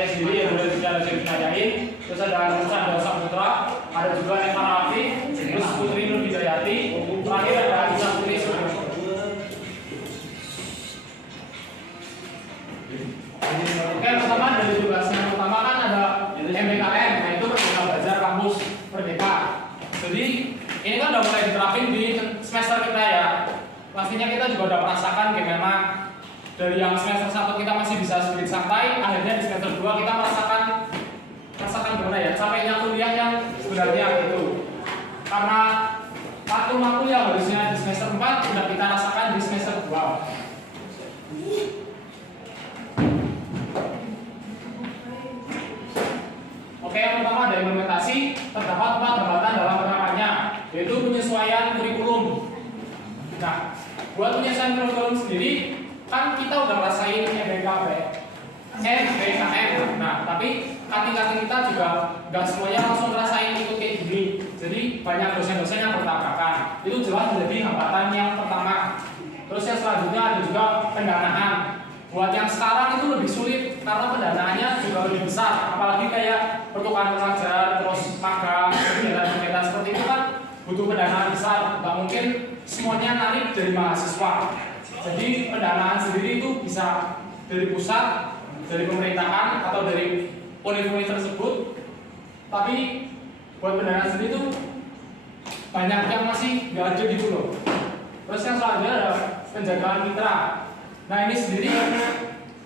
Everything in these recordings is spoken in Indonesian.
saya sendiri yang udah tidak ditanyain, terus ada Chandra Saputra, ada juga Eva Rafi, terus Putri Nur Hidayati, terakhir ada Isa Putri Sudarso. Oke, pertama dari tugasnya pertama kan ada MBKM, yaitu Merdeka Belajar Kampus Merdeka. Jadi ini kan udah mulai diterapin di semester kita ya. Pastinya kita juga udah merasakan gimana dari yang semester 1 kita masih bisa sedikit santai, akhirnya di semester 2 kita merasakan gimana ya, capeknya kuliah yang sebenarnya gitu. Karena matkul-matkul yang harusnya di semester 4 sudah kita rasakan di semester 2. Oke, yang pertama ada implementasi, terdapat 4 hambatan dalam penerapannya, yaitu penyesuaian kurikulum. Nah, buat penyesuaian kurikulum sendiri, kan kita udah ngerasain MBKM. Nah, tapi kating-kating kita juga nggak semuanya langsung ngerasain ikut kayak gini. Jadi banyak dosen-dosen yang bertabrakan. Itu jelas menjadi hambatan yang pertama. Terus yang selanjutnya ada juga pendanaan. Buat yang sekarang itu lebih sulit karena pendanaannya juga lebih besar. Apalagi kayak pertukaran pelajar, terus magang, kegiatan-kegiatan seperti itu kan butuh pendanaan besar. Nggak mungkin semuanya narik dari mahasiswa. Jadi pendanaan sendiri itu bisa dari pusat, dari pemerintahan atau dari univ-univ tersebut. Tapi buat pendanaan sendiri itu banyak yang masih nggak ada gitu loh. Terus yang selanjutnya ada penjagaan mitra. Nah ini sendiri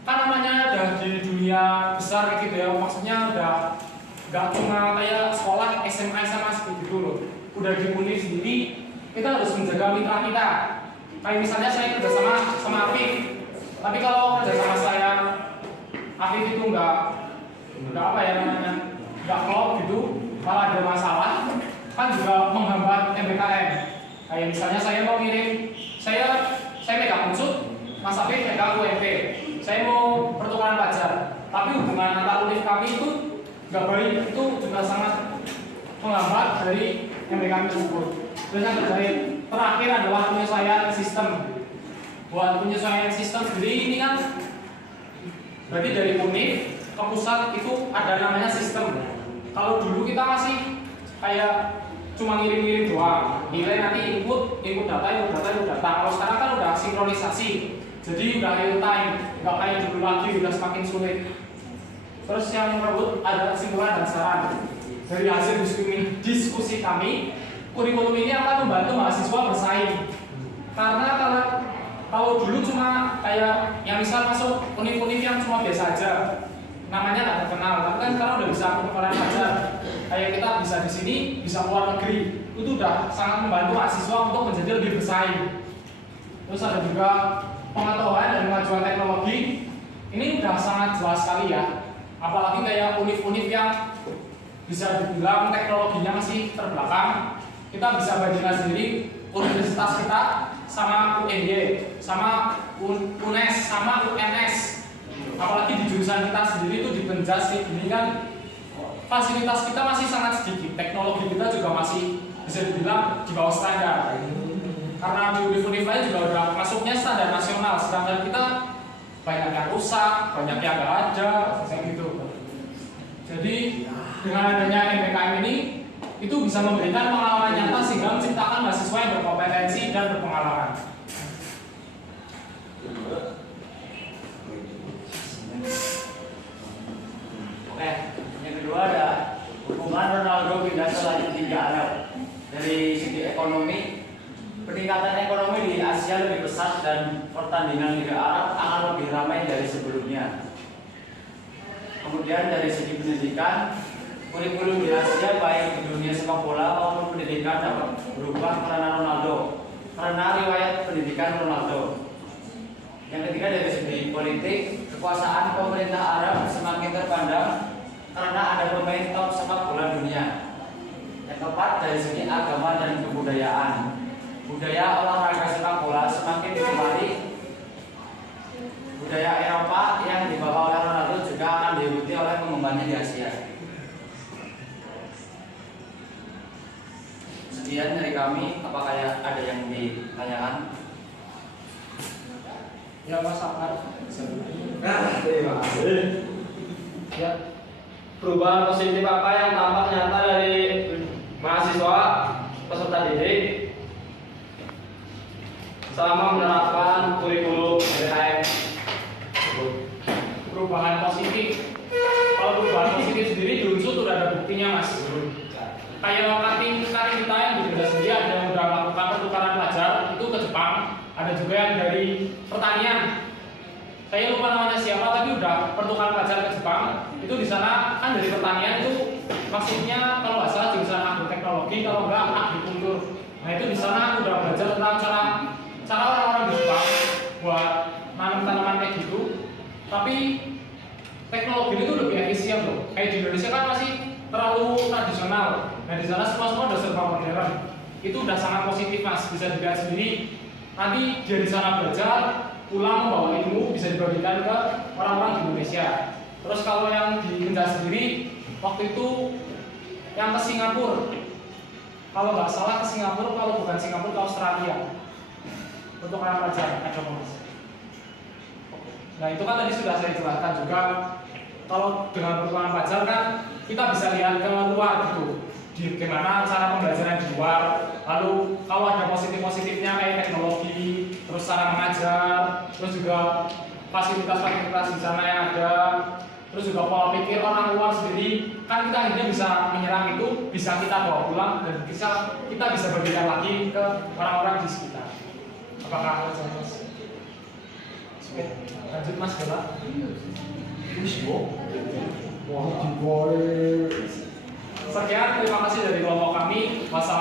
kan namanya udah di dunia besar gitu ya. Maksudnya udah nggak cuma kayak sekolah SMA seperti itu loh. Udah di univ sendiri kita harus menjaga mitra kita. Kayak misalnya saya kerja sama Afif, tapi kalau kerja sama saya Afif itu nggak apa ya namanya, nggak klop gitu, malah ada masalah, kan juga menghambat MBKM. Kayak misalnya saya mau ngirim, saya megang unsur, Mas Afif megang UMP, saya mau pertukaran pelajar, tapi hubungan antar univ kami itu nggak baik, itu juga sangat menghambat dari MBKM tersebut. Terus yang terakhir adalah penyesuaian sistem. Buat penyesuaian sistem sendiri ini kan berarti dari univ ke pusat itu ada namanya sistem. Kalau dulu kita masih kayak cuma ngirim-ngirim doang, nilai nanti input data. Kalau sekarang kan udah sinkronisasi, jadi udah real time, nggak kayak dulu lagi, udah semakin sulit. Terus yang merebut ada kesimpulan dan saran. Dari hasil diskusi kami, kurikulum ini akan membantu mahasiswa bersaing. Karena kalau dulu cuma kayak yang misal masuk univ-univ yang cuma biasa aja, namanya nggak terkenal. Tapi kan sekarang udah bisa pertukaran pelajar. Kayak kita bisa di sini, bisa keluar negeri. Itu udah sangat membantu mahasiswa untuk menjadi lebih bersaing. Terus ada juga pengetahuan dan kemajuan teknologi. Ini udah sangat jelas sekali ya. Apalagi kayak univ-univ yang bisa dibilang teknologinya masih terbelakang. Kita bisa bandingkan sendiri universitas kita sama UNY, sama UNES, sama UNS. Apalagi di jurusan kita sendiri itu di Penjas ini kan fasilitas kita masih sangat sedikit, teknologi kita juga masih bisa dibilang di bawah standar. Karena di univ-univ lain juga udah masuknya standar nasional, sedangkan kita banyak yang rusak, banyak yang nggak ada, seperti gitu. Jadi dengan adanya MBKM ini itu bisa memberikan pengalaman nyata sehingga menciptakan mahasiswa yang berkompetensi dan berpengalaman. Oke, yang kedua ada hubungan Ronaldo pindah ke Liga Arab. Dari segi ekonomi, peningkatan ekonomi di Asia lebih pesat dan pertandingan Liga Arab akan lebih ramai dari sebelumnya. Kemudian dari segi pendidikan, kurikulum di Asia baik di dunia sepak bola maupun pendidikan dapat berubah karena Ronaldo, karena riwayat pendidikan Ronaldo. Yang ketiga dari segi politik, kekuasaan pemerintah Arab semakin terpandang karena ada pemain top sepak bola dunia. Yang keempat dari segi agama dan kebudayaan, budaya olahraga sepak bola semakin digemari. Budaya Eropa yang dibawa oleh Ronaldo juga akan diikuti oleh pengembangnya di Asia. Sekian dari kami, apakah ada yang ditanyakan? Ya Mas Ahmad. Nah, terima kasih. Ya. Perubahan positif apa yang tampak nyata dari mahasiswa peserta didik selama menerapkan kurikulum PPKM? Perubahan positif. Kalau perubahan positif sendiri di Unsur sudah ada buktinya, Mas. Kayak kating kita yang di Bunda sendiri ada yang sudah melakukan pertukaran pelajar itu ke Jepang, ada juga yang dari pertanian. Saya lupa namanya siapa, tapi udah pertukaran pelajar ke Jepang. Itu di sana kan dari pertanian itu maksudnya kalau nggak salah jurusan agroteknologi, kalau nggak agrikultur. Nah itu di sana udah belajar tentang cara orang-orang di Jepang buat nanam tanaman kayak gitu. Tapi teknologi itu lebih efisien loh. Kayak di Indonesia kan masih terlalu tradisional. Nah di sana semua udah serba modern. Itu udah sangat positif, Mas. Bisa dilihat sendiri. Nanti dia di sana belajar, pulang membawa ilmu bisa dibagikan ke orang-orang di Indonesia. Terus kalau yang di Kendal sendiri waktu itu yang ke Singapura, kalau nggak salah ke Singapura, kalau bukan Singapura ke Australia untuk orang pelajar ada Mas. Nah itu kan tadi sudah saya jelaskan juga. Kalau dengan pertukaran pelajar kan kita bisa lihat ke luar gitu, gimana cara pembelajaran di luar. Lalu kalau ada positifnya kayak teknologi, terus cara mengajar, terus juga fasilitas-fasilitas di sana yang ada, terus juga pola pikir orang luar sendiri, kan kita akhirnya bisa menyerang itu, bisa kita bawa pulang dan kita bisa bagikan lagi ke orang-orang di sekitar. Apakah ada Mas? Oke, lanjut Mas Bella. Sekian, terima kasih dari kelompok kami. Wassalamualaikum.